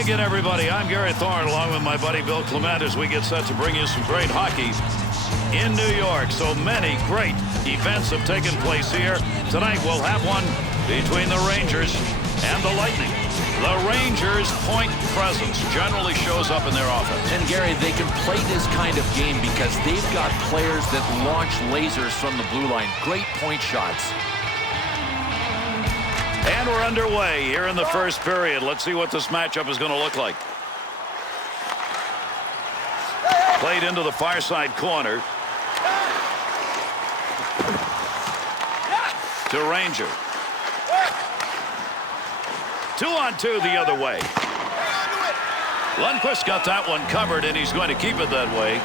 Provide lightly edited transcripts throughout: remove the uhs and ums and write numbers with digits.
Hi again, everybody. I'm Gary Thorne, along with my buddy Bill Clement, as we get set to bring you some great hockey in New York. So many great events have taken place here. Tonight we'll have one between the Rangers and the Lightning. The Rangers' point presence generally shows up in their offense. And Gary, they can play this kind of game because they've got players that launch lasers from the blue line. Great point shots. And we're underway here in the first period. Let's see what this matchup is going to look like. Played into the far side corner. To Ranger. 2-on-2 the other way. Lundqvist got that one covered, and he's going to keep it that way.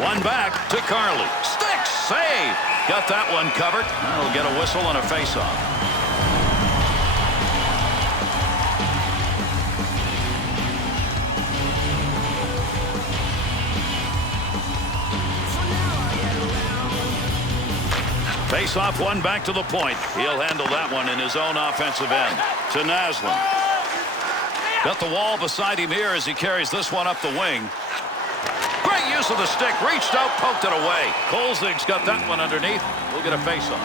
One back to Carly. Stick save. Got that one covered. That'll get a whistle and a face-off. Face-off, one back to the point. He'll handle that one in his own offensive end. To Naslund. Got the wall beside him here as he carries this one up the wing. Great use of the stick. Reached out, poked it away. Kolzig's got that one underneath. We'll get a face-off.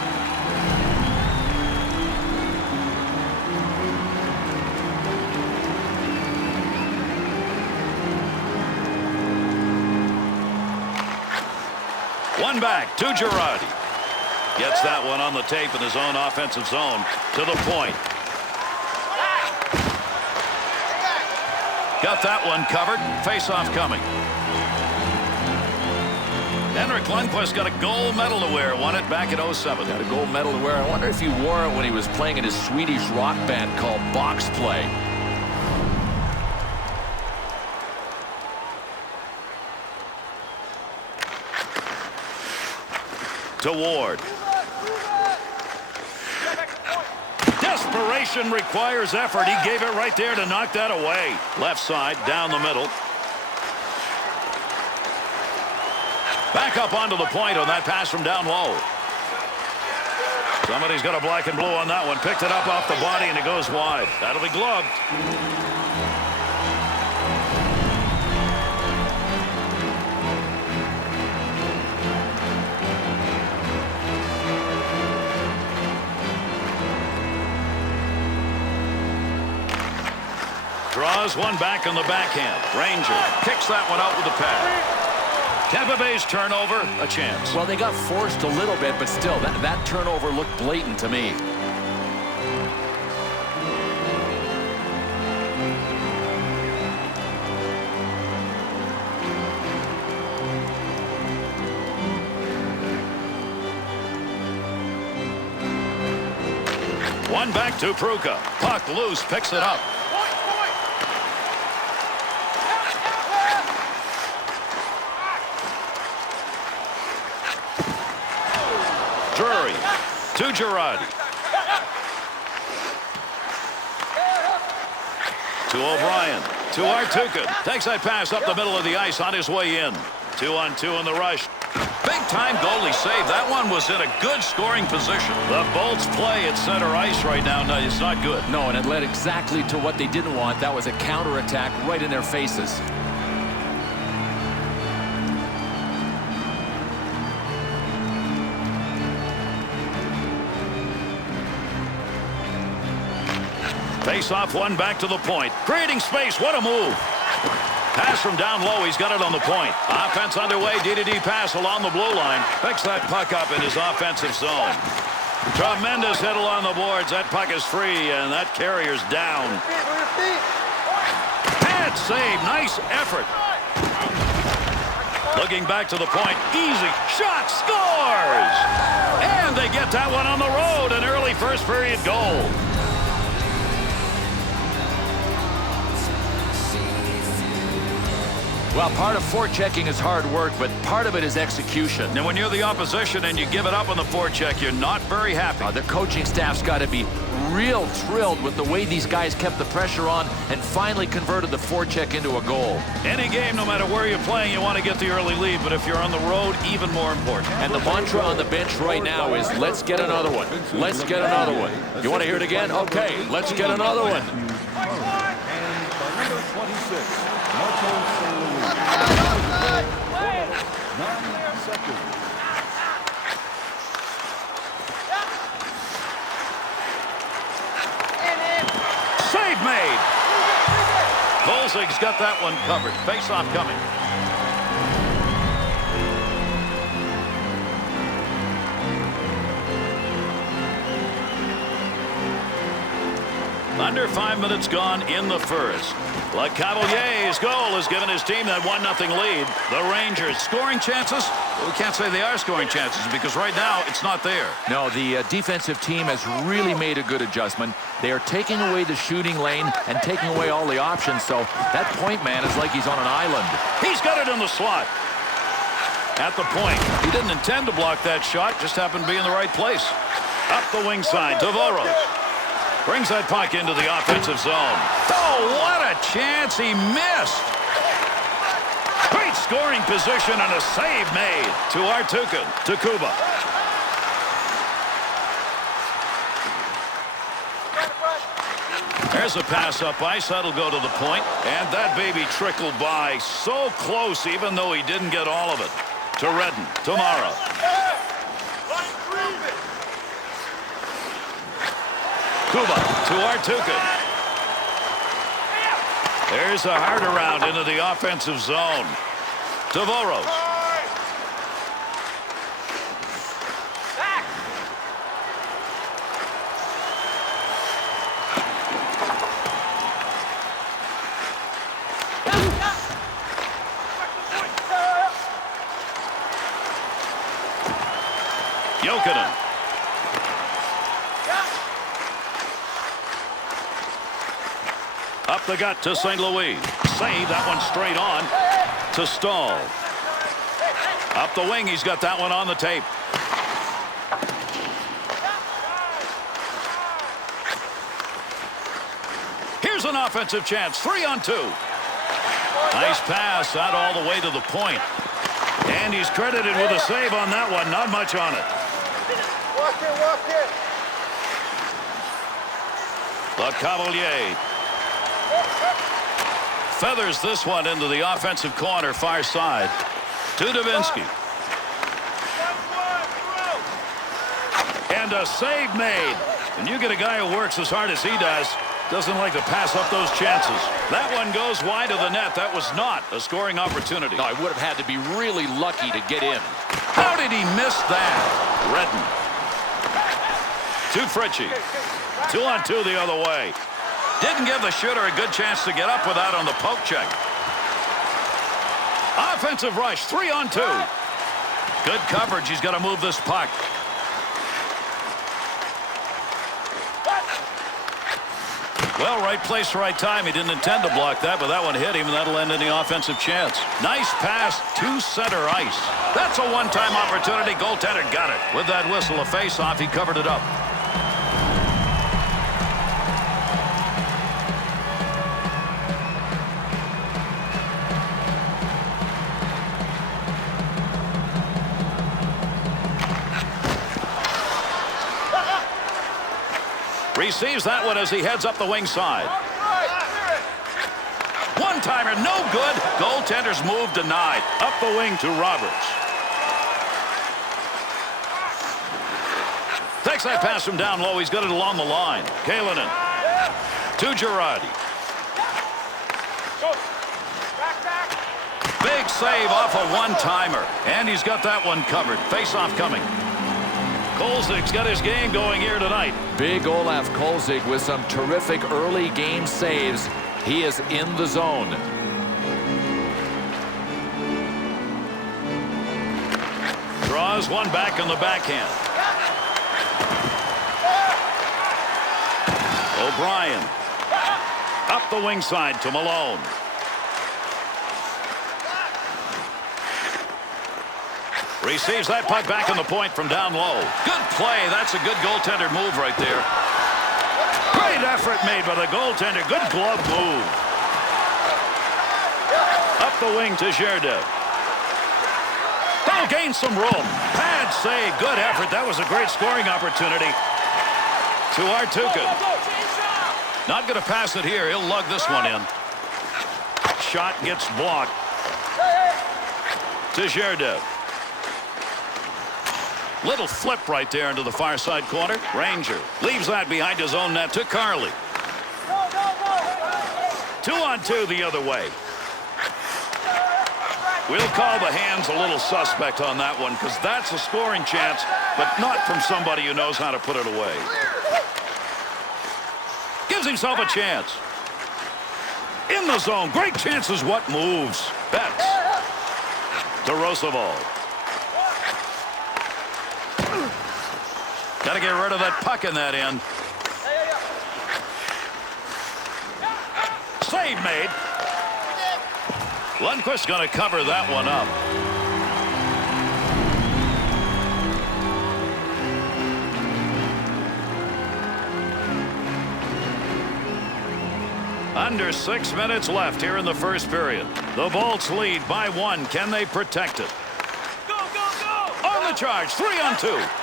One back to Girardi. Gets that one on the tape in his own offensive zone. To the point. Got that one covered. Face-off coming. Henrik Lundqvist got a gold medal to wear. Won it back in 07. Got a gold medal to wear. I wonder if he wore it when he was playing in his Swedish rock band called Box Play. To Ward. Desperation requires effort. He gave it right there to knock that away. Left side, down the middle. Back up onto the point on that pass from down low. Somebody's got a black and blue on that one. Picked it up off the body, and it goes wide. That'll be gloved. Draws one back on the backhand. Ranger kicks that one out with the pad. Tampa Bay's turnover, a chance. Well, they got forced a little bit, but still, that turnover looked blatant to me. One back to Pruka. Puck loose, picks it up. Drury to Girardi. To O'Brien. To Artuka. Takes that pass up the middle of the ice on his way in. 2-on-2 in the rush. Big-time goalie save. That one was in a good scoring position. The Bolts play at center ice right now. No, it's not good. No, and it led exactly to what they didn't want. That was a counterattack right in their faces. Face-off, one back to the point. Creating space. What a move. Pass from down low. He's got it on the point. Offense underway. D-to-D pass along the blue line. Picks that puck up in his offensive zone. Tremendous hit along the boards. That puck is free, and that carrier's down. Pad save. Nice effort. Looking back to the point. Easy shot. Scores! And they get that one on the road. An early first period goal. Well, part of forechecking is hard work, but part of it is execution. And when you're the opposition and you give it up on the forecheck, you're not very happy. The coaching staff's got to be real thrilled with the way these guys kept the pressure on and finally converted the forecheck into a goal. Any game, no matter where you're playing, you want to get the early lead, but if you're on the road, even more important. And the mantra on the bench right now is, let's get another one. Let's get another one. You want to hear it again? Okay, let's get another one. Save made. Kolzig's got that one covered. Face-off coming. Under 5 minutes gone in the first. Cavalier's goal has given his team that 1-0 lead. The Rangers scoring chances? We can't say they are scoring chances because right now it's not there. No, the defensive team has really made a good adjustment. They are taking away the shooting lane and taking away all the options, so that point man is like he's on an island. He's got it in the slot. At the point. He didn't intend to block that shot, just happened to be in the right place. Up the wing side, Tavares. Brings that puck into the offensive zone. Oh, what a chance. He missed. Great scoring position and a save made to Artukin. To Kuba. There's a pass up ice. That'll go to the point. And that baby trickled by so close, even though he didn't get all of it. To Redden. Tomorrow. Kuba to Artukin. There's a hard around into the offensive zone. Tavares. Jokinen. Up the gut to St. Louis. Save that one straight on to Stahl. Up the wing, he's got that one on the tape. Here's an offensive chance. 3-on-2. Nice pass out all the way to the point. And he's credited with a save on that one. Not much on it. Walk it. The Cavalier feathers this one into the offensive corner, far side. To Davinsky. And a save made. And you get a guy who works as hard as he does. Doesn't like to pass up those chances. That one goes wide of the net. That was not a scoring opportunity. No, he would have had to be really lucky to get in. How did he miss that? Redden. To Fritchie. 2-on-2 the other way. Didn't give the shooter a good chance to get up with that on the poke check. Offensive rush, 3-on-2. Good coverage. He's got to move this puck. Well, right place, right time. He didn't intend to block that, but that one hit him, and that'll end any offensive chance. Nice pass to center ice. That's a one-time opportunity. Goaltender got it. With that whistle, a face-off, he covered it up. Receives that one as he heads up the wing side. One-timer, no good. Goaltender's move denied. Up the wing to Roberts. Takes that pass from down low. He's got it along the line. Kalinin to Girardi. Big save off a one-timer. And he's got that one covered. Face-off coming. Kolzig's got his game going here tonight. Big Olaf Kolzig with some terrific early game saves. He is in the zone. Draws one back on the backhand. O'Brien. Up the wing side to Malone. Receives that puck back in the point from down low. Good play. That's a good goaltender move right there. Great effort made by the goaltender. Good glove move. Up the wing to Gerdev. They'll gain some room. Pad save. Good effort. That was a great scoring opportunity to Artukin. Not going to pass it here. He'll lug this one in. Shot gets blocked. To Gerdev. Little flip right there into the far side corner. Ranger leaves that behind his own net to Carly. 2-on-2 the other way. We'll call the hands a little suspect on that one because that's a scoring chance, but not from somebody who knows how to put it away. Gives himself a chance. In the zone. Great chances. What moves? Betts. To Roosevelt. Got to get rid of that puck in that end. Save made. Lundqvist's going to cover that one up. Under 6 minutes left here in the first period. The Bolts lead by 1. Can they protect it? Go, go, go! On the charge. 3-on-2.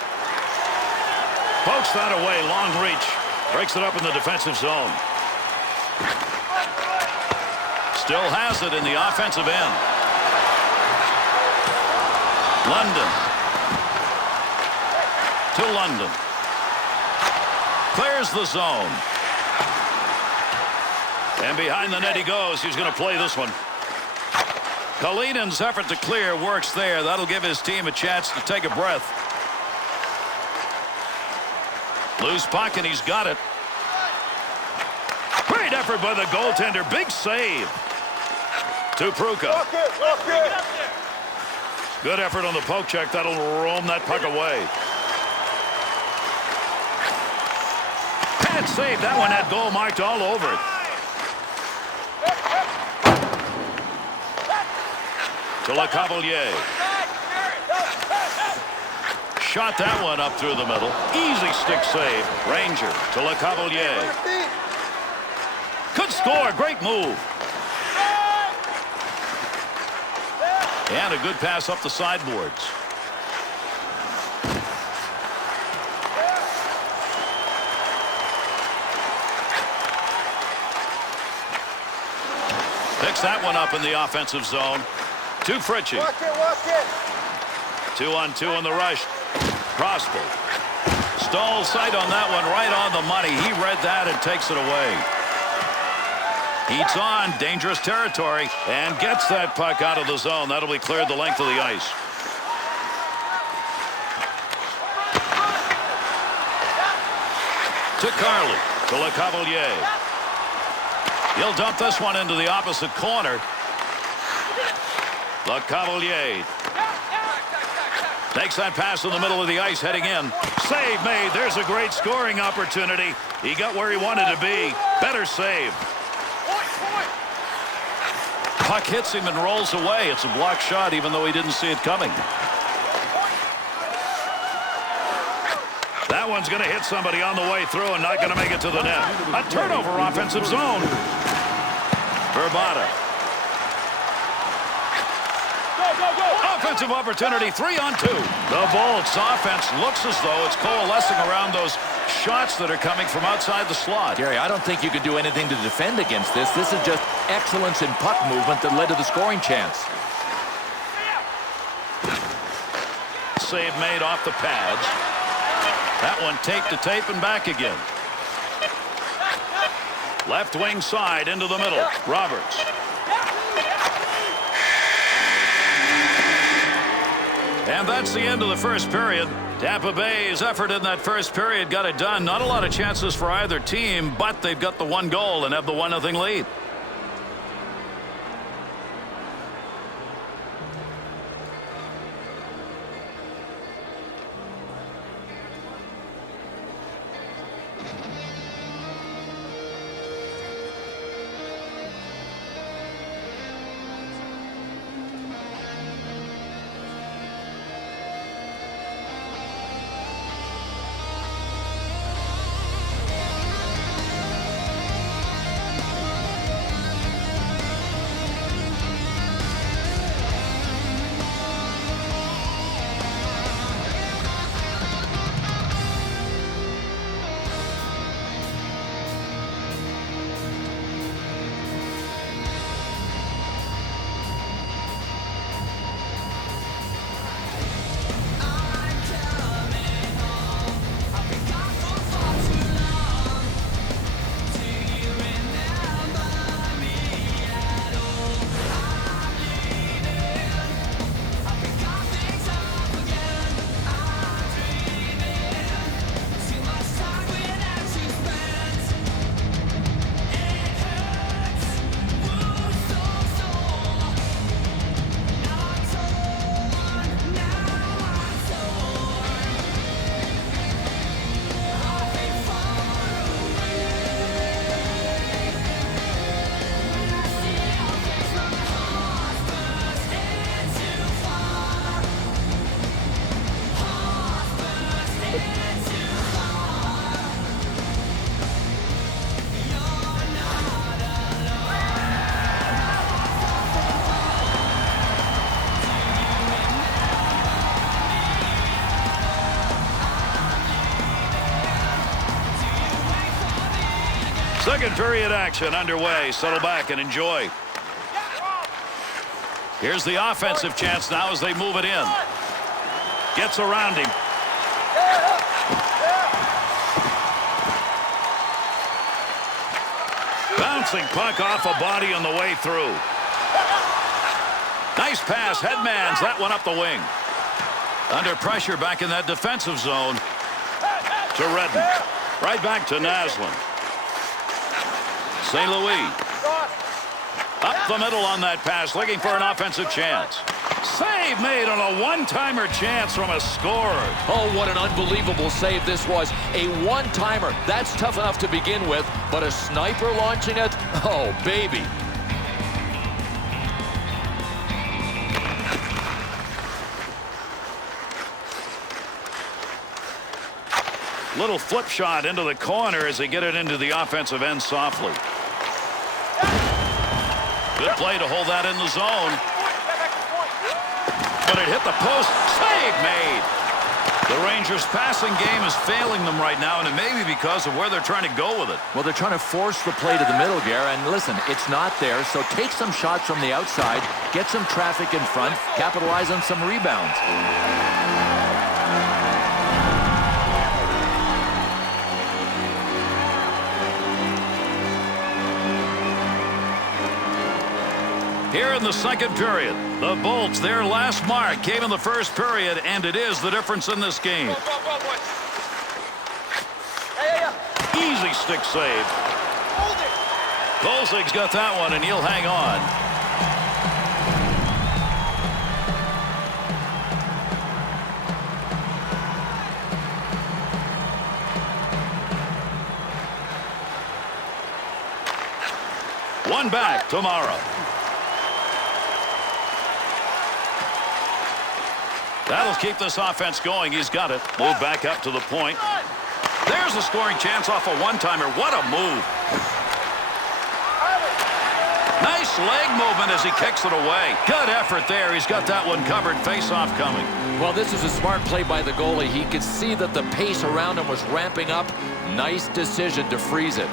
Pokes that away. Long reach. Breaks it up in the defensive zone. Still has it in the offensive end. London. To London. Clears the zone. And behind the net he goes. He's going to play this one. Kalinen's effort to clear works there. That'll give his team a chance to take a breath. Loose puck, and he's got it. Great effort by the goaltender. Big save. To Pruka. Good effort on the poke check. That'll roam that puck away. Pad save. That one had goal marked all over it. To LeCavalier. Shot that one up through the middle. Easy stick save. Ranger to LeCavalier. Could score. Great move. And a good pass up the sideboards. Picks that one up in the offensive zone. To Fritchie. 2-on-2 in the rush. Prosper. Stall's sight on that one, right on the money. He read that and takes it away. Heats on, dangerous territory, and gets that puck out of the zone. That'll be cleared the length of the ice. To Carly. To LeCavalier. He'll dump this one into the opposite corner. LeCavalier takes that pass in the middle of the ice, heading in. Save made. There's a great scoring opportunity. He got where he wanted to be. Better save. Puck hits him and rolls away. It's a blocked shot, even though he didn't see it coming. That one's going to hit somebody on the way through and not going to make it to the net. A turnover offensive zone. Verbata. Offensive opportunity, 3-on-2. The Bolts offense looks as though it's coalescing around those shots that are coming from outside the slot. Gary, I don't think you could do anything to defend against this. This is just excellence in puck movement that led to the scoring chance. Save made off the pads. That one tape to tape and back again. Left wing side into the middle. Roberts. And that's the end of the first period. Tampa Bay's effort in that first period got it done. Not a lot of chances for either team, but they've got the 1 goal and have the 1-0 lead. Second period action underway. Settle back and enjoy. Here's the offensive chance now as they move it in. Gets around him. Bouncing puck off a body on the way through. Nice pass. Headmans that one up the wing. Under pressure back in that defensive zone. To Redden. Right back to Naslund. St. Louis. Up the middle on that pass, looking for an offensive chance. Save made on a one-timer chance from a scorer. Oh, what an unbelievable save this was. A one-timer. That's tough enough to begin with, but a sniper launching it? Oh, baby. Little flip shot into the corner as they get it into the offensive end softly. Good play to hold that in the zone. But it hit the post. Save made. The Rangers' passing game is failing them right now, and it may be because of where they're trying to go with it. Well, they're trying to force the play to the middle, Gare, and listen, it's not there, so take some shots from the outside, get some traffic in front, capitalize on some rebounds. Here in the second period, the Bolts, their last mark came in the first period, and it is the difference in this game. Easy stick save. Kolzig's got that one, and he'll hang on. One back tomorrow. That'll keep this offense going. He's got it. Move back up to the point. There's a scoring chance off a one-timer. What a move. Nice leg movement as he kicks it away. Good effort there. He's got that one covered. Face-off coming. Well, this is a smart play by the goalie. He could see that the pace around him was ramping up. Nice decision to freeze it.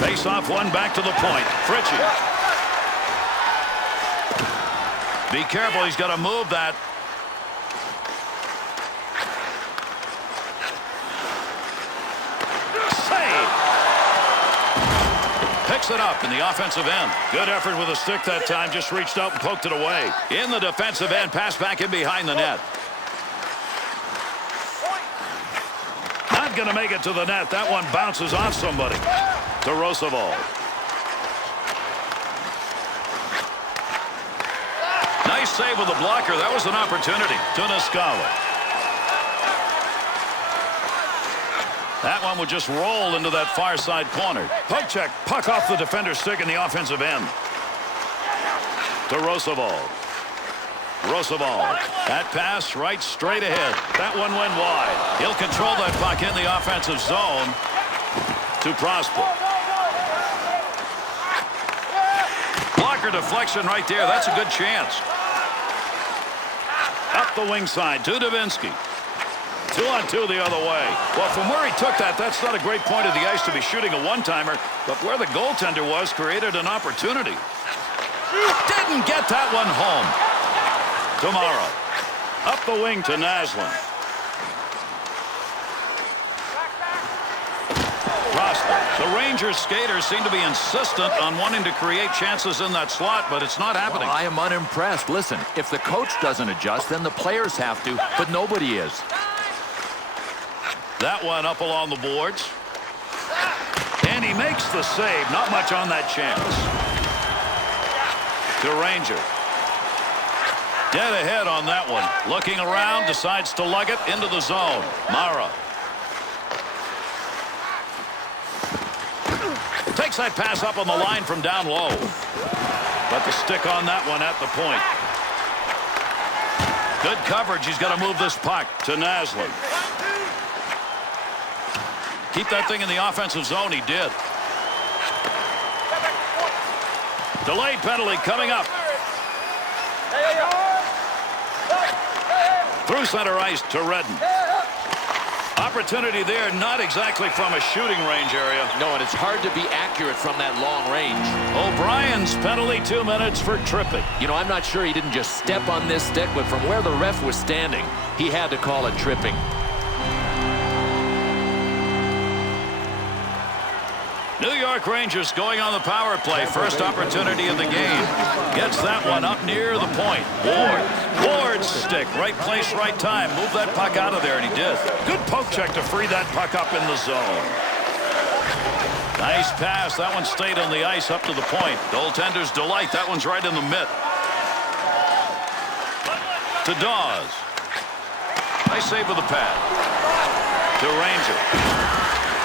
Face off one back to the point. Fritchie. Be careful. He's got to move that. Save. Picks it up in the offensive end. Good effort with a stick that time. Just reached out and poked it away. In the defensive end. Pass back in behind the net. Not going to make it to the net. That one bounces off somebody. To Roosevelt. Nice save with the blocker. That was an opportunity. To Niskala. That one would just roll into that far side corner. Poke check. Puck off the defender's stick in the offensive end. To Roosevelt. Roosevelt. That pass right straight ahead. That one went wide. He'll control that puck in the offensive zone. To Prosper. Blocker deflection right there. That's a good chance. Up the wing side to Davinsky. 2-on-2 the other way. Well, from where he took that, that's not a great point of the ice to be shooting a one-timer, but where the goaltender was created an opportunity. Didn't get that one home. Tomorrow. Up the wing to Naslund. The Rangers skaters seem to be insistent on wanting to create chances in that slot, but it's not happening. Well, I am unimpressed. Listen, if the coach doesn't adjust, then the players have to, but nobody is. That one up along the boards. And he makes the save. Not much on that chance. To Ranger. Dead ahead on that one. Looking around, decides to lug it into the zone. Mara. Takes that pass up on the line from down low. But the stick on that one at the point. Good coverage. He's got to move this puck to Naslund. Keep that thing in the offensive zone. He did. Delayed penalty coming up. Through center ice to Redden. Opportunity there, not exactly from a shooting range area. No, and it's hard to be accurate from that long range. O'Brien's penalty, 2 minutes for tripping. You know, I'm not sure he didn't just step on this stick, but from where the ref was standing, he had to call it tripping. New York Rangers going on the power play. First opportunity of the game. Gets that one up near the point. Ward's stick. Right place, right time. Move that puck out of there, and he did. Good poke check to free that puck up in the zone. Nice pass. That one stayed on the ice up to the point. Goaltender's delight. That one's right in the mitt. To Dawes. Nice save with the pad. To Ranger.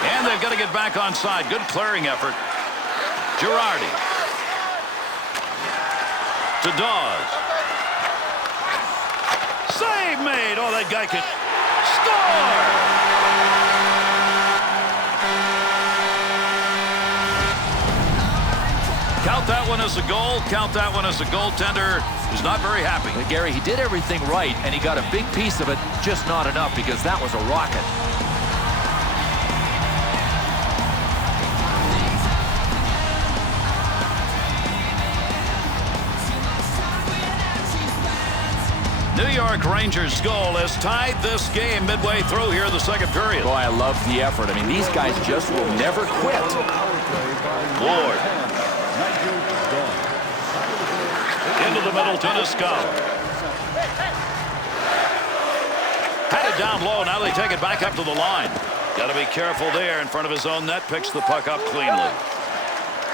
And they've got to get back on side. Good clearing effort. Girardi. To Dawes. Save made. Oh, that guy could score. Count that one as a goal. Count that one as a goaltender who's not very happy. Gary, he did everything right, and he got a big piece of it, just not enough, because that was a rocket. New York Rangers goal has tied this game midway through here in the second period. Boy, I love the effort. I mean, these guys just will never quit. Ward. Into the middle to Niscala. Had it down low. Now they take it back up to the line. Got to be careful there in front of his own net. Picks the puck up cleanly.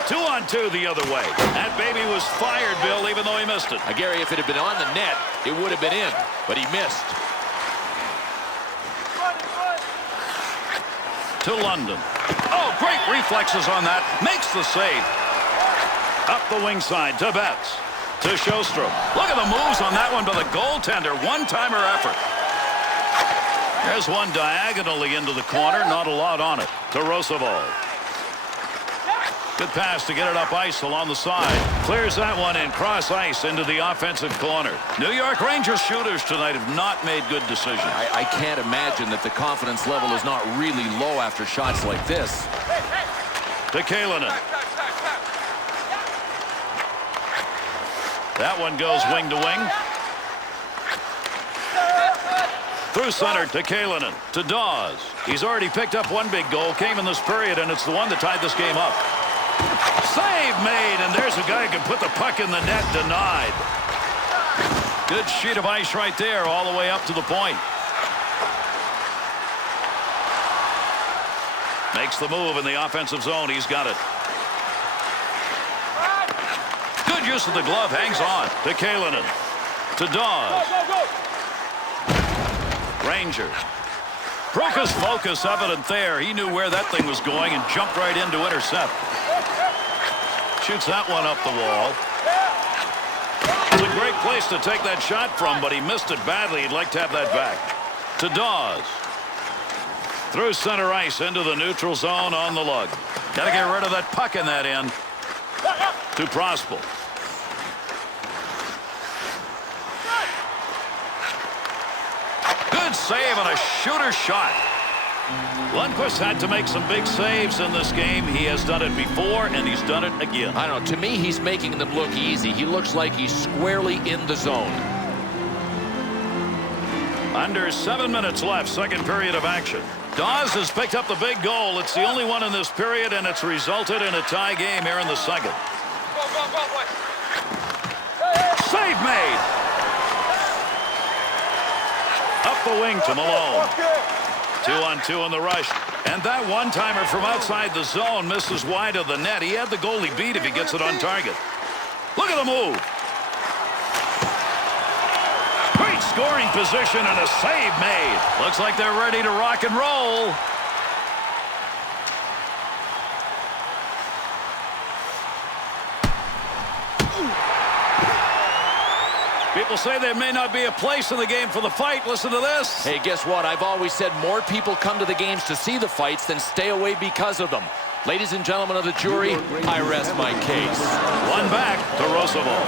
2-on-2 the other way. That baby was fired, Bill, even though he missed it. Gary, if it had been on the net, it would have been in, but he missed. To London. Oh, great reflexes on that. Makes the save. Up the wing side to Betts. To Sjostrom. Look at the moves on that one by the goaltender. One-timer effort. There's one diagonally into the corner. Not a lot on it. To Roosevelt. Good pass to get it up ice along the side. Clears that one in cross ice into the offensive corner. New York Rangers shooters tonight have not made good decisions. I can't imagine that the confidence level is not really low after shots like this. To Kalinin. That one goes wing to wing. Through center to Kalinin. To Dawes. He's already picked up one big goal. Came in this period, and it's the one that tied this game up. Save made, and there's a guy who can put the puck in the net. Denied. Good sheet of ice right there all the way up to the point. Makes the move in the offensive zone. He's got it. Good use of the glove. Hangs on to Kalinin. To Dawes. Rangers. Broke his focus evident there. He knew where that thing was going and jumped right in to intercept. Shoots that one up the wall. It's a great place to take that shot from, but he missed it badly. He'd like to have that back. To Dawes. Through center ice into the neutral zone on the lug. Got to get rid of that puck in that end. To Prospel. Good save and a shooter shot. Lundqvist had to make some big saves in this game. He has done it before, and he's done it again. I don't know. To me, he's making them look easy. He looks like he's squarely in the zone. Under 7 minutes left, second period of action. Dawes has picked up the big goal. It's the only one in this period, and it's resulted in a tie game here in the second. Save made. Up the wing to Malone. 2-on-2 in the rush. And that one-timer from outside the zone misses wide of the net. He had the goalie beat if he gets it on target. Look at the move. Great scoring position and a save made. Looks like they're ready to rock and roll. People say there may not be a place in the game for the fight. Listen to this. Hey, guess what? I've always said more people come to the games to see the fights than stay away because of them. Ladies and gentlemen of the jury, I rest my case. One back to Roosevelt.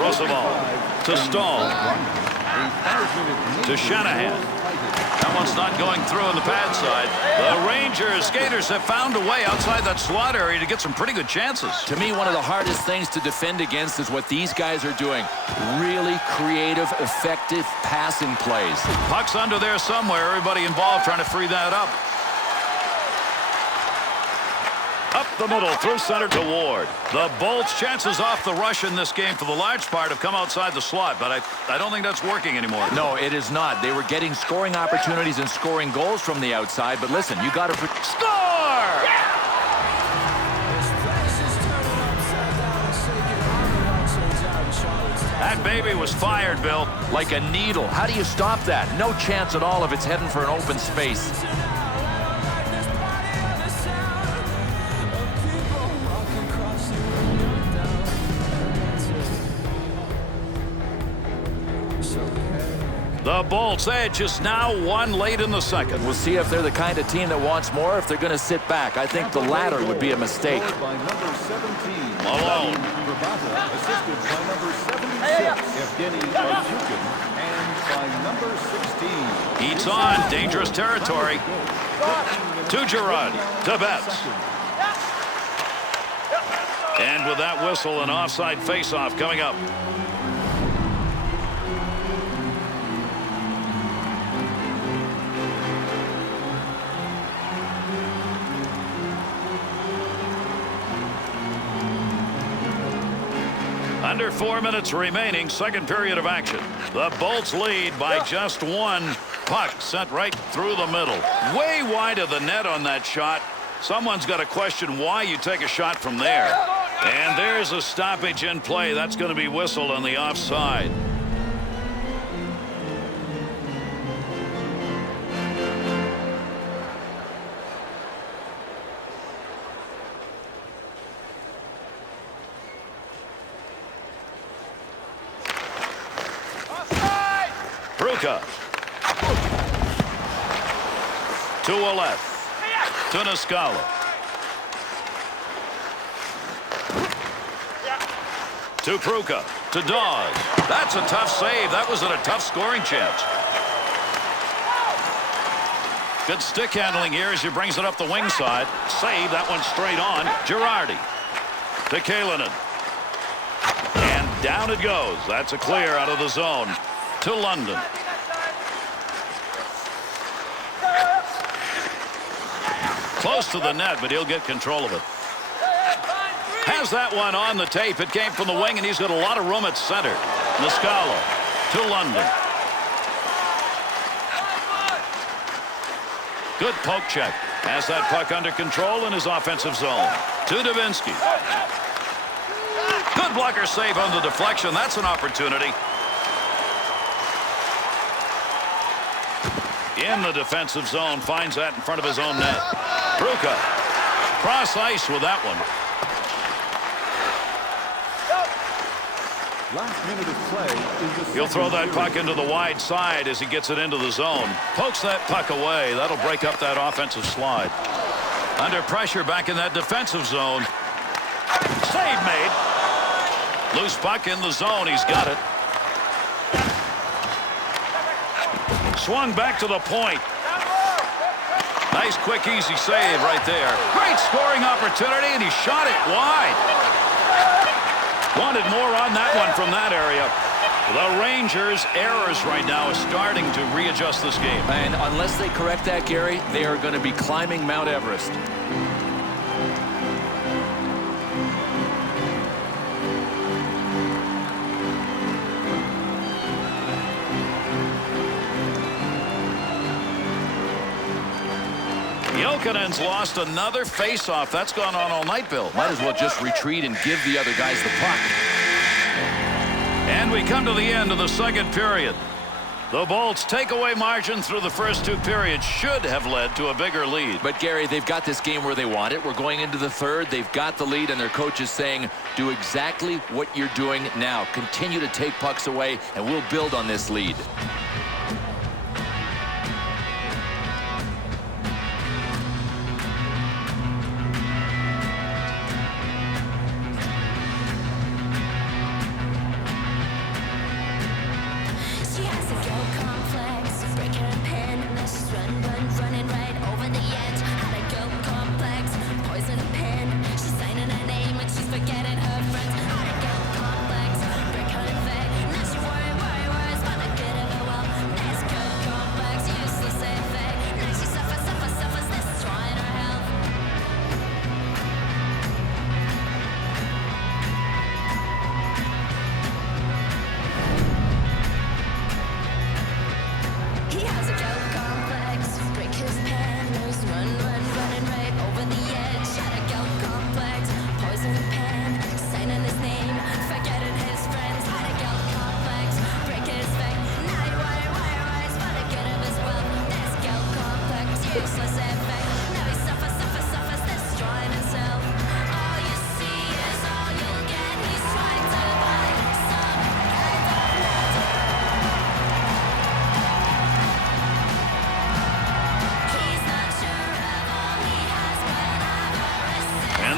Roosevelt to Stahl. To Shanahan. That one's not going through on the pad side. The Rangers skaters have found a way outside that slot area to get some pretty good chances. To me, one of the hardest things to defend against is what these guys are doing. Really creative, effective passing plays. Puck's under there somewhere. Everybody involved trying to free that up. Up the middle, through center to Ward. The Bolts' chances off the rush in this game for the large part have come outside the slot, but I don't think that's working anymore. No, it is not. They were getting scoring opportunities and scoring goals from the outside, but listen, you got to... Score! That baby was fired, Bill. Like a needle. How do you stop that? No chance at all if it's heading for an open space. The Bolts edge is now one late in the second. We'll see if they're the kind of team that wants more, or if they're going to sit back. I think the latter would be a mistake. Malone. Assisted by number 76, Evgeny Archukin, and by number 16. Eats on dangerous territory. To Girardi. To Betts. And with that whistle, an offside faceoff coming up. Under 4 minutes remaining, second period of action. The Bolts lead by just one. Puck sent right through the middle. Way wide of the net on that shot. Someone's got to question why you take a shot from there. And there's a stoppage in play. That's going to be whistled on the offside. To Ouellette. To Niscala. To Pruka. To Dawes. That's a tough save. That was at a tough scoring chance. Good stick handling here as he brings it up the wing side. Save. That one straight on. Girardi. To Kalinin. And down it goes. That's a clear out of the zone. To London. Close to the net, but he'll get control of it. Has that one on the tape. It came from the wing, and he's got a lot of room at center. Niscala to London. Good poke check. Has that puck under control in his offensive zone. To Davinsky. Good blocker save on the deflection. That's an opportunity. In the defensive zone, finds that in front of his own net. Pruka, cross ice with that one. Last minute of play is the He'll throw that puck into the wide side as he gets it into the zone. Pokes that puck away. That'll break up that offensive slide. Under pressure back in that defensive zone. Save made. Loose puck in the zone. He's got it. Swung back to the point. Nice, quick, easy save right there. Great scoring opportunity, and he shot it wide. Wanted more on that one from that area. The Rangers' errors right now are starting to readjust this game. And unless they correct that, Gary, they are going to be climbing Mount Everest. Jokinen's lost another face-off. That's gone on all night, Bill. Might as well just retreat and give the other guys the puck. And we come to the end of the second period. The Bolts' takeaway margin through the first 2 periods should have led to a bigger lead. But, Gary, they've got this game where they want it. We're going into the third. They've got the lead, and their coach is saying, do exactly what you're doing now. Continue to take pucks away, and we'll build on this lead.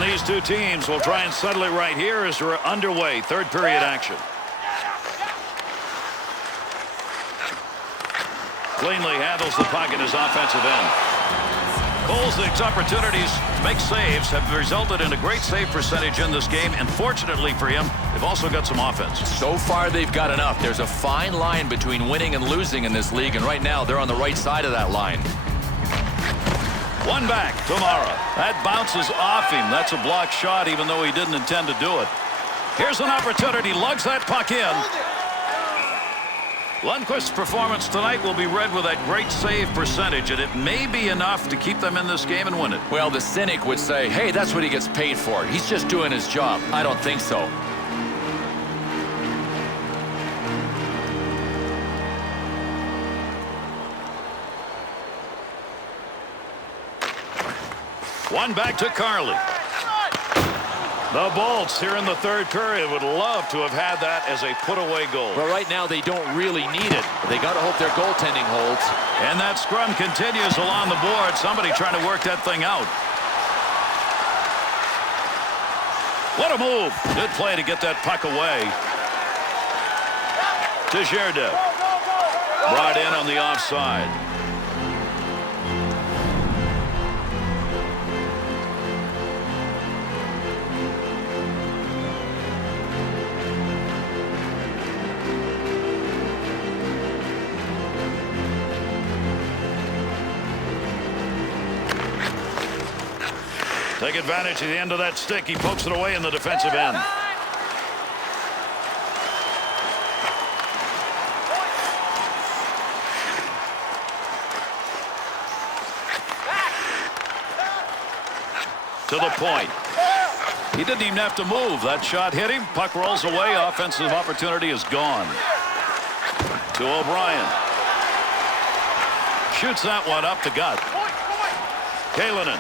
These two teams will try and settle it right here as we're underway. Third period action. Cleanly handles the puck in his offensive end. Kolzig's opportunities to make saves have resulted in a great save percentage in this game, and fortunately for him, they've also got some offense. So far, they've got enough. There's a fine line between winning and losing in this league, and right now, they're on the right side of that line. One back, Tomara. That bounces off him. That's a blocked shot, even though he didn't intend to do it. Here's an opportunity. Lugs that puck in. Lundqvist's performance tonight will be read with that great save percentage, and it may be enough to keep them in this game and win it. Well, the cynic would say, hey, that's what he gets paid for. He's just doing his job. I don't think so. One back to Carly. The Bolts here in the third period would love to have had that as a put-away goal. But right now they don't really need it. They got to hope their goaltending holds. And that scrum continues along the board. Somebody trying to work that thing out. What a move. Good play to get that puck away. Tejeda. Brought in on the offside. Take advantage of the end of that stick. He pokes it away in the defensive end. To the point. He didn't even have to move. That shot hit him. Puck rolls away. Offensive opportunity is gone. To O'Brien. Shoots that one up the gut. Kalinin.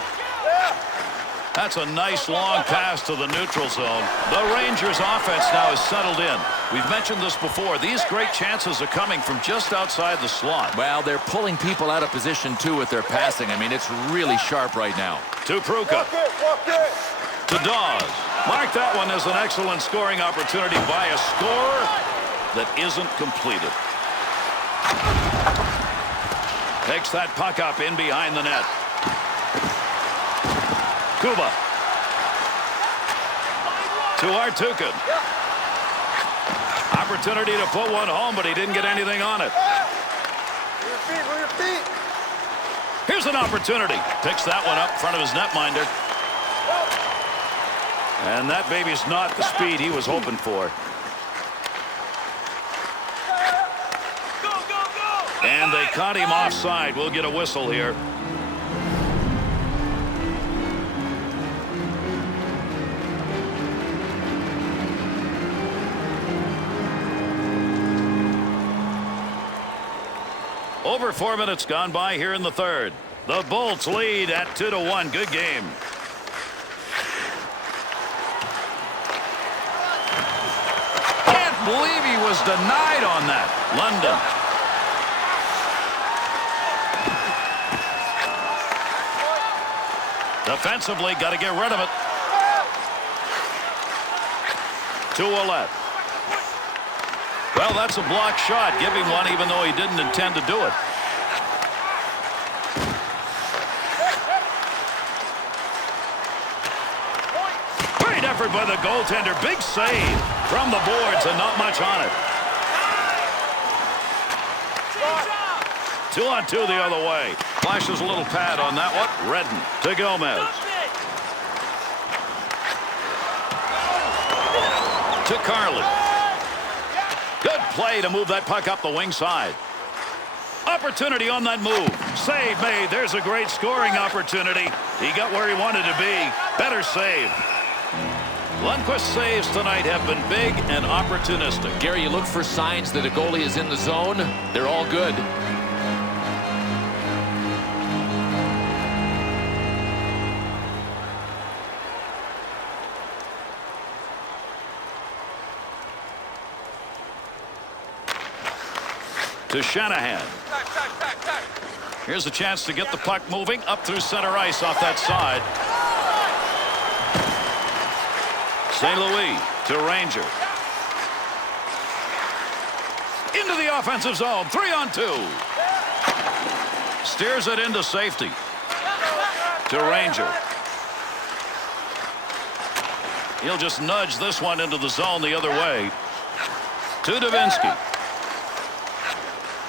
That's a nice long pass to the neutral zone. The Rangers offense now is settled in. We've mentioned this before. These great chances are coming from just outside the slot. Well, they're pulling people out of position, too, with their passing. I mean, it's really sharp right now. To Pruka. To Dawes. Mark that one as an excellent scoring opportunity by a scorer that isn't completed. Takes that puck up in behind the net. Kuba. To Artukin. Opportunity to put one home, but he didn't get anything on it. Here's an opportunity. Picks that one up in front of his netminder. And that baby's not the speed he was hoping for. And they caught him offside. We'll get a whistle here. Over 4 minutes gone by here in the third. The Bolts lead at 2-1. Good game. Can't believe he was denied on that. London. Defensively, got to get rid of it. To Ouellette. Well, that's a block shot. Give him one even though he didn't intend to do it. Great effort by the goaltender. Big save from the boards and not much on it. 2-on-2 the other way. Flashes a little pad on that one. Redden to Gomez. To Carly. Good play to move that puck up the wing side. Opportunity on that move. Save made. There's a great scoring opportunity. He got where he wanted to be. Better save. Lundqvist's saves tonight have been big and opportunistic. Gary, you look for signs that a goalie is in the zone. They're all good. To Shanahan. Here's a chance to get the puck moving up through center ice off that side. St. Louis to Ranger. Into the offensive zone. 3-on-2. Steers it into safety. To Ranger. He'll just nudge this one into the zone the other way. To Davinsky.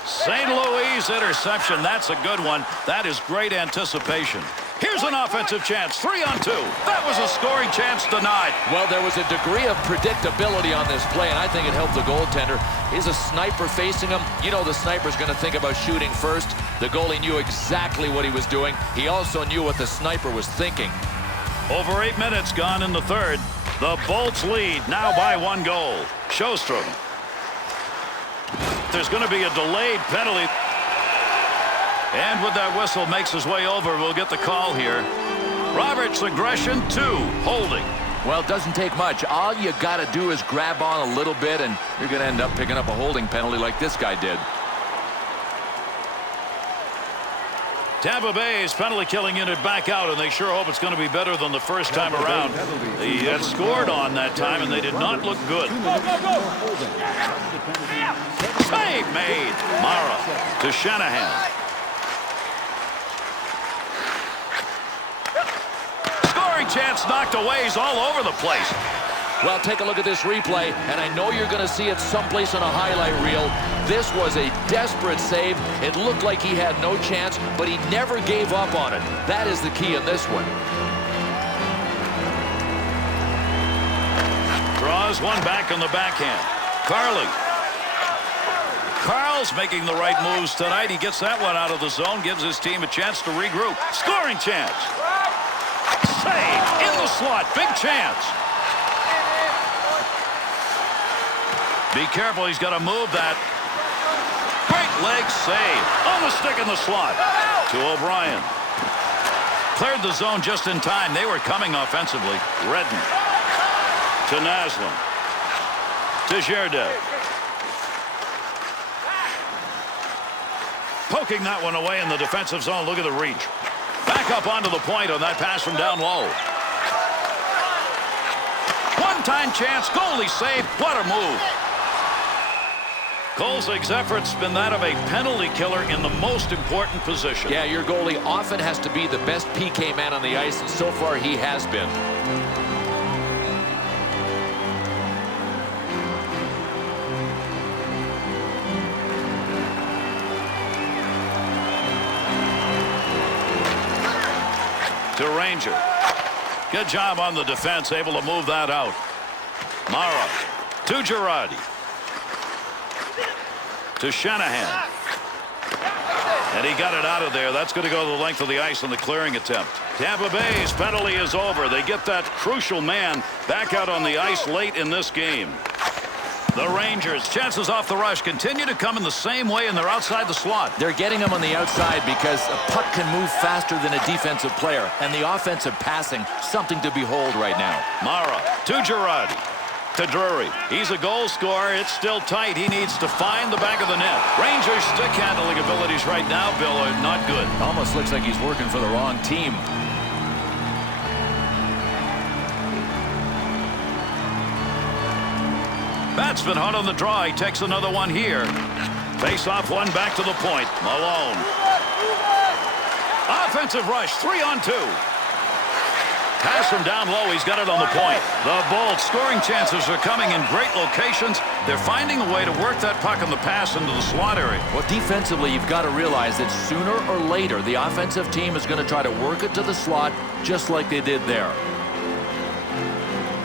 St. Louis interception. That's a good one. That is great anticipation. Here's an offensive chance. 3-on-2. That was a scoring chance denied. Well, there was a degree of predictability on this play, and I think it helped the goaltender. He's a sniper facing him. You know the sniper's going to think about shooting first. The goalie knew exactly what he was doing. He also knew what the sniper was thinking. Over 8 minutes gone in the third. The Bolts lead now by 1 goal. Sjostrom. There's going to be a delayed penalty. And with that whistle makes his way over, we'll get the call here. Roberts' aggression, 2, holding. Well, it doesn't take much. All you got to do is grab on a little bit, and you're going to end up picking up a holding penalty like this guy did. Tampa Bay's penalty killing unit back out, and they sure hope it's going to be better than the first time around. They had scored on that time, and they did not look good. Save made. Mara to Shanahan. Scoring chance knocked away. He's all over the place. Well, take a look at this replay, and I know you're going to see it someplace on a highlight reel. This was a desperate save. It looked like he had no chance, but he never gave up on it. That is the key in this one. Draws one back on the backhand. Carly. Carl's making the right moves tonight. He gets that one out of the zone, gives his team a chance to regroup. Scoring chance. Save in the slot. Big chance. Be careful. He's got to move that. Great leg save. On the stick in the slot. To O'Brien. Cleared the zone just in time. They were coming offensively. Redden. To Naslund. To Gerdev. Poking that one away in the defensive zone. Look at the reach. Back up onto the point on that pass from down low. One-time chance. Goalie save. What a move. Kolzig's effort's been that of a penalty killer in the most important position. Yeah, your goalie often has to be the best PK man on the ice, and so far he has been. To Ranger. Good job on the defense, able to move that out. Mara to Girardi. To Shanahan. And he got it out of there. That's going to go the length of the ice on the clearing attempt. Tampa Bay's penalty is over. They get that crucial man back out on the ice late in this game. The Rangers, chances off the rush, continue to come in the same way, and they're outside the slot. They're getting them on the outside because a puck can move faster than a defensive player, and the offensive passing, something to behold right now. Mara to Girardi. To Drury. He's a goal scorer. It's still tight. He needs to find the back of the net. Rangers' stick handling abilities right now, Bill, are not good. Almost looks like he's working for the wrong team. That's been hot on the draw. He takes another one here. Face off one back to the point. Malone. Offensive rush. 3-on-2. Pass from down low. He's got it on the point. The Bolts scoring chances are coming in great locations. They're finding a way to work that puck on the pass into the slot area. Well, defensively, you've got to realize that sooner or later, the offensive team is going to try to work it to the slot just like they did there.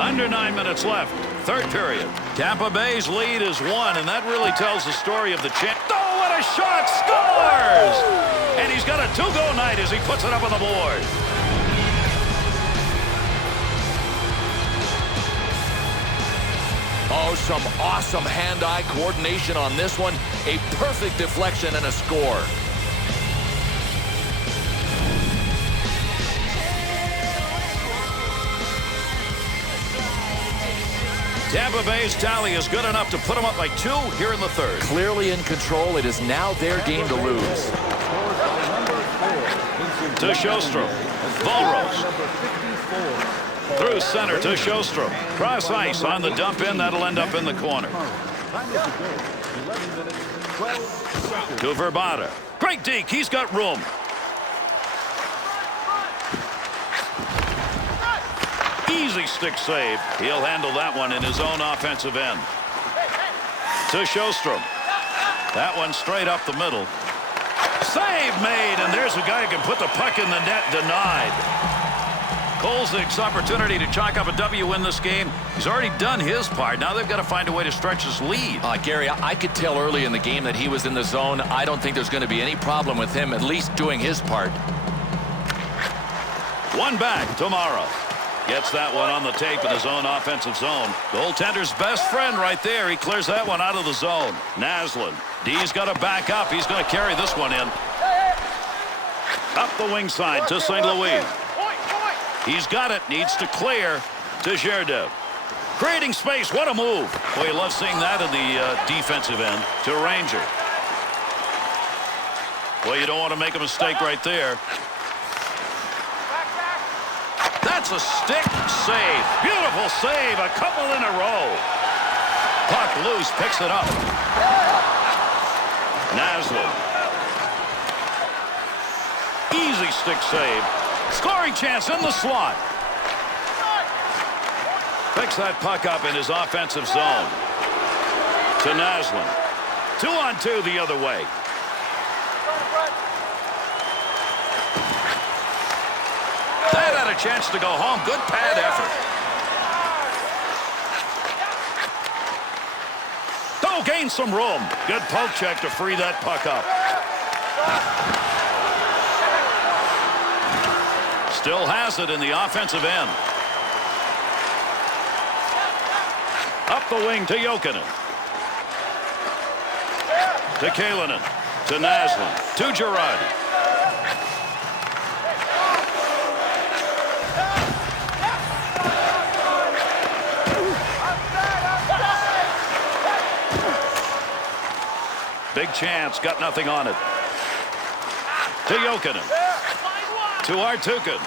Under 9 minutes left. Third period. Tampa Bay's lead is 1, and that really tells the story of the champ. Oh, what a shot! Scores! And he's got a 2-goal night as he puts it up on the board. Oh, some awesome hand-eye coordination on this one. A perfect deflection and a score. Tampa Bay's tally is good enough to put them up by 2 here in the third. Clearly in control. It is now their game to lose. To Sjostrom. Volros. Through center to Sjostrom. Cross ice on the dump in. That'll end up in the corner. To Verbata. Great deke. He's got room. Easy stick save. He'll handle that one in his own offensive end. To Sjostrom. That one straight up the middle. Save made, and there's a guy who can put the puck in the net. Denied. Kolzig's opportunity to chalk up a W in this game. He's already done his part. Now they've got to find a way to stretch his lead. Gary, I could tell early in the game that he was in the zone. I don't think there's going to be any problem with him at least doing his part. One back tomorrow. Gets that one on the tape in his own offensive zone. Goaltender's best friend right there. He clears that one out of the zone. Naslund. D's got to back up. He's going to carry this one in. Up the wing side to St. Louis. He's got it. Needs to clear to Gerdev. Creating space. What a move. Boy, you love seeing that in the defensive end. To Ranger. Well, you don't want to make a mistake right there. That's a stick save. Beautiful save. A couple in a row. Puck loose. Picks it up. Naslund. Easy stick save. Scoring chance in the slot. Picks that puck up in his offensive zone. To Naslund. 2-on-2 the other way. That had a chance to go home. Good pad effort. Oh, gain some room. Good poke check to free that puck up. Still has it in the offensive end. Up the wing to Jokinen. To Kalinin. To Naslund. To Girardi. Big chance. Got nothing on it. To Jokinen. To Artukin.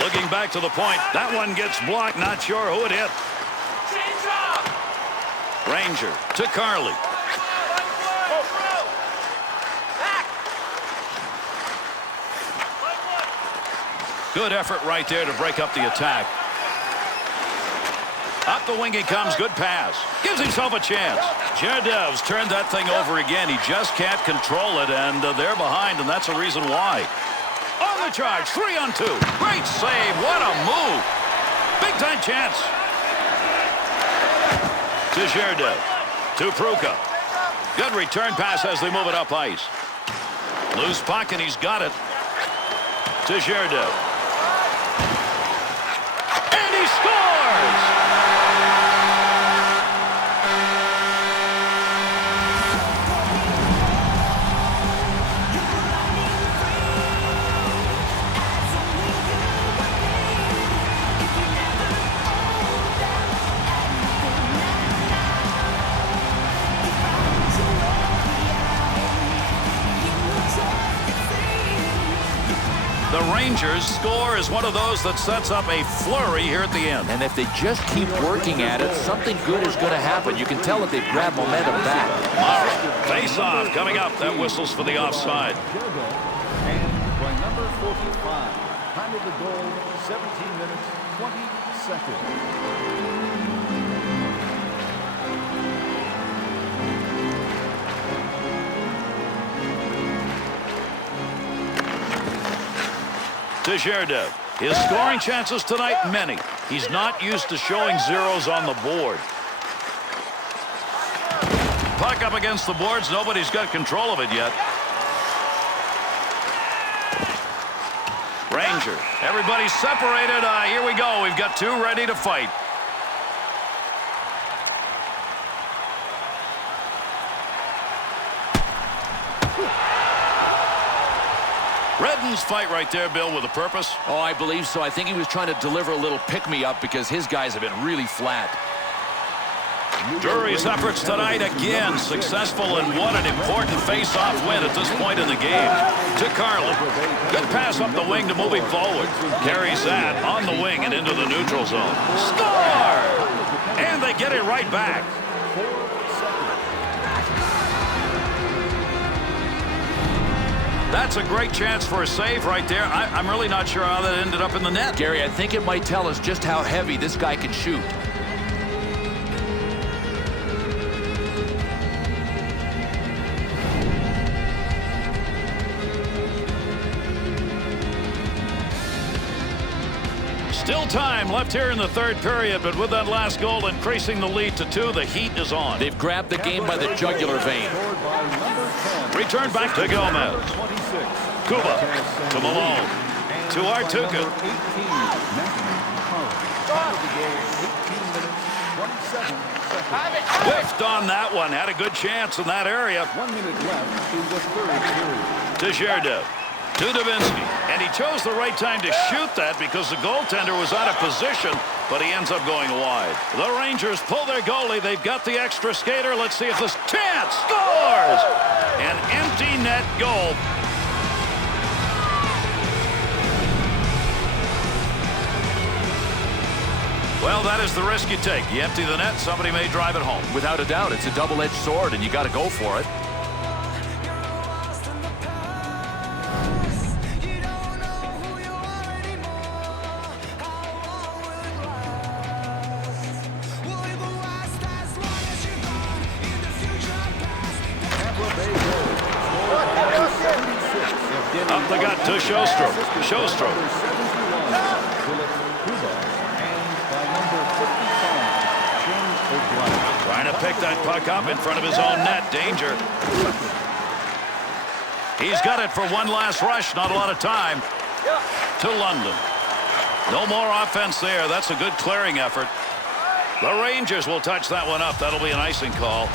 Looking back to the point. That one gets blocked. Not sure who it hit. Ranger to Carly. Good effort right there to break up the attack. Up the wing he comes. Good pass. Gives himself a chance. Jerdev's turned that thing over again. He just can't control it, and they're behind, and that's the reason why. On the charge. 3-on-2. Great save. What a move. Big-time chance. To Gerdev. To Pruka. Good return pass as they move it up ice. Loose puck, and he's got it. To Gerdev. And he scores! Rangers score is one of those that sets up a flurry here at the end. And if they just keep working at it, something good is going to happen. You can tell that they've grabbed momentum back. Morrow, face-off coming up. That whistles for the offside. And by number 45, time of the goal, 17 minutes, 20 seconds. Desjardins. His scoring chances tonight, many. He's not used to showing zeros on the board. Puck up against the boards. Nobody's got control of it yet. Rangers. Everybody's separated. Here we go. We've got two ready to fight. Redden's fight right there, Bill, with a purpose. Oh, I believe so. I think he was trying to deliver a little pick-me-up because his guys have been really flat. Drury's efforts tonight again successful, and what an important face-off win at this point in the game. To Carlin. Good pass up the wing to moving forward. Carries that on the wing and into the neutral zone. Score! And they get it right back. That's a great chance for a save right there. I'm really not sure how that ended up in the net. Gary, I think it might tell us just how heavy this guy can shoot. Still time left here in the third period, but with that last goal increasing the lead to 2, the heat is on. They've grabbed the game by the jugular vein. Return back to Gomez. Kuba to Malone. To Artuka. Whiffed on that one. Had a good chance in that area. 1 minute left in the third period. Desjardins. To Davinsky, and he chose the right time to shoot that because the goaltender was out of position, but he ends up going wide. The Rangers pull their goalie. They've got the extra skater. Let's see if this chance scores. An empty net goal. Well, that is the risk you take. You empty the net, somebody may drive it home. Without a doubt, it's a double-edged sword, and you got to go for it. Up the gut to Showstrom. Showstrom. Trying to pick that puck up in front of his own net. Danger. He's got it for one last rush. Not a lot of time. To London. No more offense there. That's a good clearing effort. The Rangers will touch that one up. That'll be an icing call.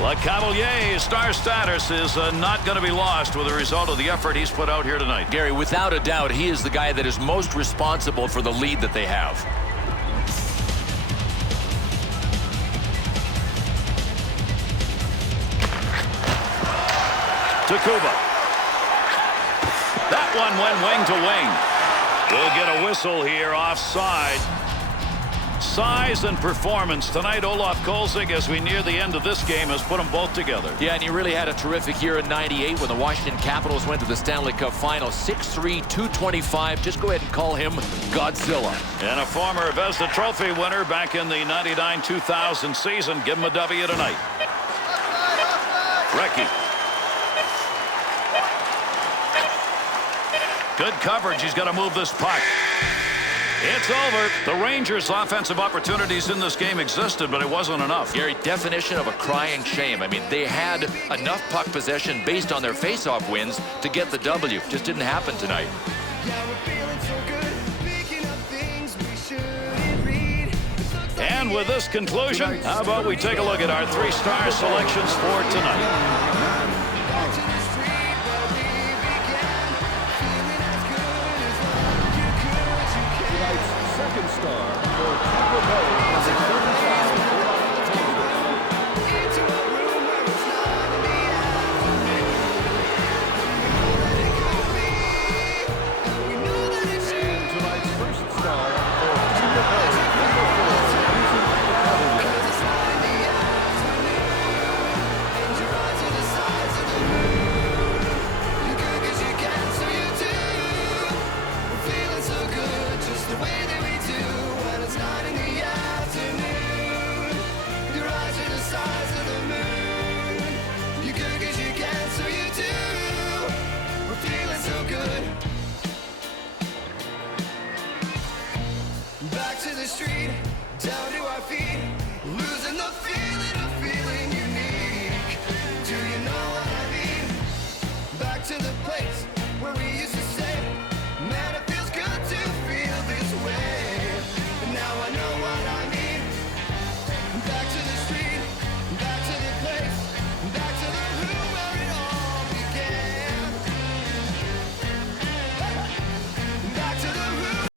LeCavalier, star status is not going to be lost with the result of the effort he's put out here tonight. Gary, without a doubt, he is the guy that is most responsible for the lead that they have. To Kuba. That one went wing to wing. We'll get a whistle here offside. Size and performance tonight. Olaf Kolzig, as we near the end of this game, has put them both together. Yeah, and he really had a terrific year in '98 when the Washington Capitals went to the Stanley Cup Final. 6'3", 225. Just go ahead and call him Godzilla. And a former Vezina Trophy winner back in the 99-2000 season. Give him a W tonight. Recchi. Good coverage. He's got to move this puck. It's over. The Rangers' offensive opportunities in this game existed, but it wasn't enough. Gary, definition of a crying shame. I mean, they had enough puck possession based on their face-off wins to get the W. Just didn't happen tonight. And with this conclusion, how about we take a look at our 3-star selections for tonight. Second star for Tampa Bay is a 35. down to